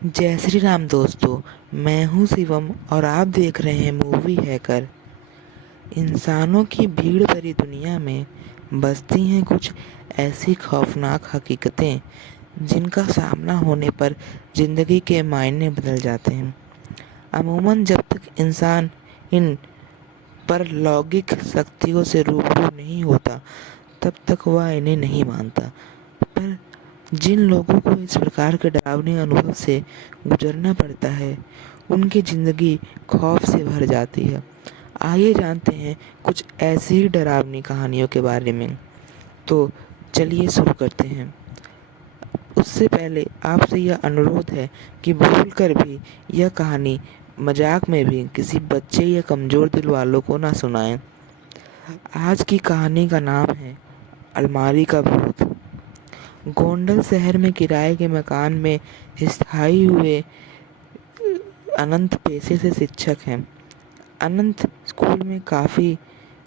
जय श्री राम दोस्तों। मैं हूं शिवम और आप देख रहे हैं मूवी हैकर। इंसानों की भीड़ भरी दुनिया में बसती हैं कुछ ऐसी खौफनाक हकीकतें जिनका सामना होने पर ज़िंदगी के मायने बदल जाते हैं। अमूमन जब तक इंसान इन परलौकिक शक्तियों से रूबरू नहीं होता तब तक वह इन्हें नहीं मानता। पर जिन लोगों को इस प्रकार के डरावने अनुभव से गुजरना पड़ता है उनकी ज़िंदगी खौफ से भर जाती है। आइए जानते हैं कुछ ऐसी ही डरावनी कहानियों के बारे में। तो चलिए शुरू करते हैं। उससे पहले आपसे यह अनुरोध है कि भूल कर भी यह कहानी मजाक में भी किसी बच्चे या कमज़ोर दिल वालों को ना सुनाएं। आज की कहानी का नाम है अलमारी का भूत। गोंडल शहर में किराए के मकान में स्थायी हुए अनंत पेशे से शिक्षक हैं। अनंत स्कूल में काफ़ी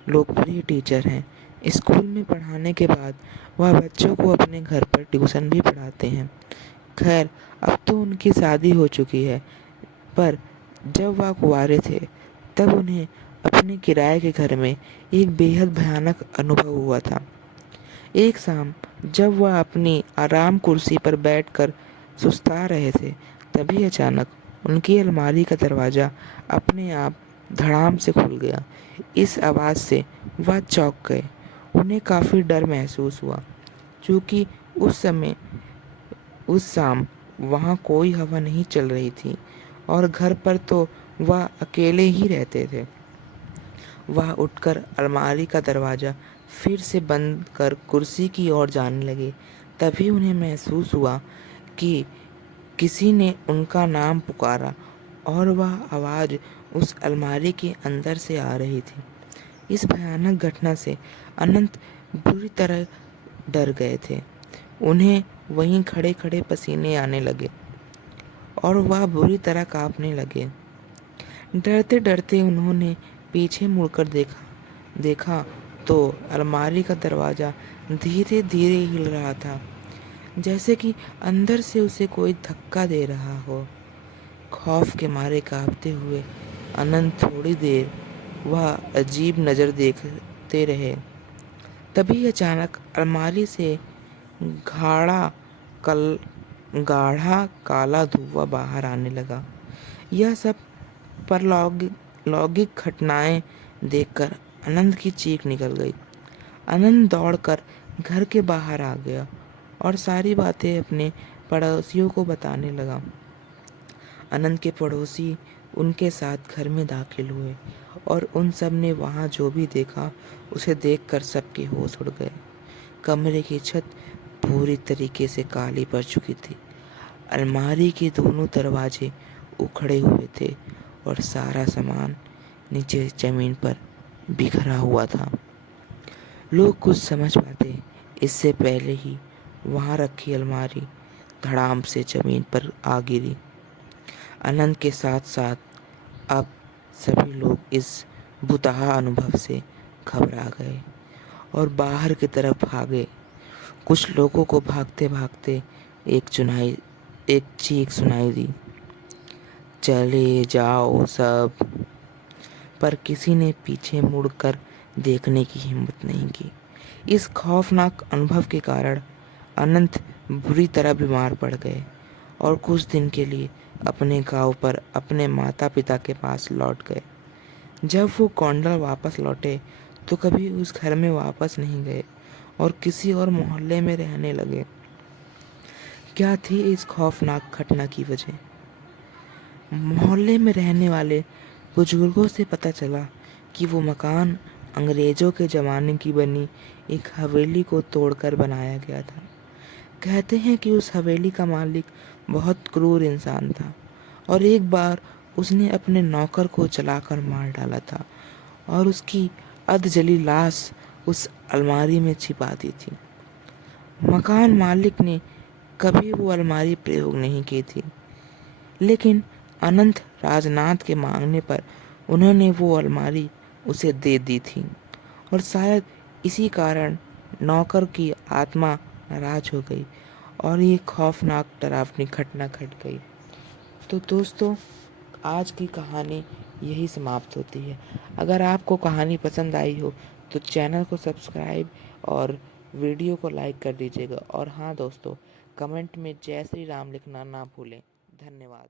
लोकप्रिय टीचर हैं। स्कूल में पढ़ाने के बाद वह बच्चों को अपने घर पर ट्यूशन भी पढ़ाते हैं। खैर, अब तो उनकी शादी हो चुकी है, पर जब वह कुंवारे थे तब उन्हें अपने किराए के घर में एक बेहद भयानक अनुभव हुआ था। एक शाम जब वह अपनी आराम कुर्सी पर बैठकर सुस्ता रहे थे, तभी अचानक उनकी अलमारी का दरवाज़ा अपने आप धड़ाम से खुल गया। इस आवाज़ से वह चौंक गए। उन्हें काफ़ी डर महसूस हुआ, क्योंकि उस शाम वहाँ कोई हवा नहीं चल रही थी और घर पर तो वह अकेले ही रहते थे। वह उठकर अलमारी का दरवाज़ा फिर से बंद कर कुर्सी की ओर जाने लगे। तभी उन्हें महसूस हुआ कि किसी ने उनका नाम पुकारा और वह आवाज़ उस अलमारी के अंदर से आ रही थी। इस भयानक घटना से अनंत बुरी तरह डर गए थे। उन्हें वहीं खड़े खड़े पसीने आने लगे और वह बुरी तरह कांपने लगे। डरते डरते उन्होंने पीछे मुड़कर देखा तो अलमारी का दरवाज़ा धीरे धीरे हिल रहा था, जैसे कि अंदर से उसे कोई धक्का दे रहा हो। खौफ के मारे कांपते हुए अनंत थोड़ी देर वह अजीब नज़र देखते रहे। तभी अचानक अलमारी से गाढ़ा कल गाढ़ा काला धुआं बाहर आने लगा। यह सब लौकिक घटनाएं देखकर अनंत की चीख निकल गई। अनंत दौड़कर घर के बाहर आ गया और सारी बातें अपने पड़ोसियों को बताने लगा। अनंत के पड़ोसी उनके साथ घर में दाखिल हुए और उन सब ने वहाँ जो भी देखा उसे देखकर सबके होश उड़ गए। कमरे की छत पूरी तरीके से काली पड़ चुकी थी। अलमारी के दोनों दरवाजे उखड़े हुए थे और सारा सामान नीचे जमीन पर बिखरा हुआ था। लोग कुछ समझ पाते इससे पहले ही वहाँ रखी अलमारी धड़ाम से जमीन पर आ गिरी। अनंत के साथ साथ अब सभी लोग इस भुतहा अनुभव से घबरा गए और बाहर की तरफ भागे। कुछ लोगों को भागते भागते एक चीख सुनाई दी, चले जाओ सब। पर किसी ने पीछे मुड़कर देखने की हिम्मत नहीं की। इस खौफनाक अनुभव के कारण अनंत बुरी तरह बीमार पड़ गए और कुछ दिन के लिए अपने गांव पर अपने माता पिता के पास लौट गए। जब वो गोंडल वापस लौटे तो कभी उस घर में वापस नहीं गए और किसी और मोहल्ले में रहने लगे। क्या थी इस खौफनाक घटना की वजह? मोहल्ले में रहने वाले बुजुर्गों से पता चला कि वो मकान अंग्रेज़ों के ज़माने की बनी एक हवेली को तोड़कर बनाया गया था। कहते हैं कि उस हवेली का मालिक बहुत क्रूर इंसान था और एक बार उसने अपने नौकर को जलाकर मार डाला था और उसकी अधजली लाश उस अलमारी में छिपा दी थी। मकान मालिक ने कभी वो अलमारी प्रयोग नहीं की थी, लेकिन अनंत राजनाथ के मांगने पर उन्होंने वो अलमारी उसे दे दी थी और शायद इसी कारण नौकर की आत्मा नाराज हो गई और ये खौफनाक डरावनी घटना घट गई। तो दोस्तों, आज की कहानी यही समाप्त होती है। अगर आपको कहानी पसंद आई हो तो चैनल को सब्सक्राइब और वीडियो को लाइक कर दीजिएगा। और हाँ दोस्तों, कमेंट में जय श्री राम लिखना ना भूलें। धन्यवाद।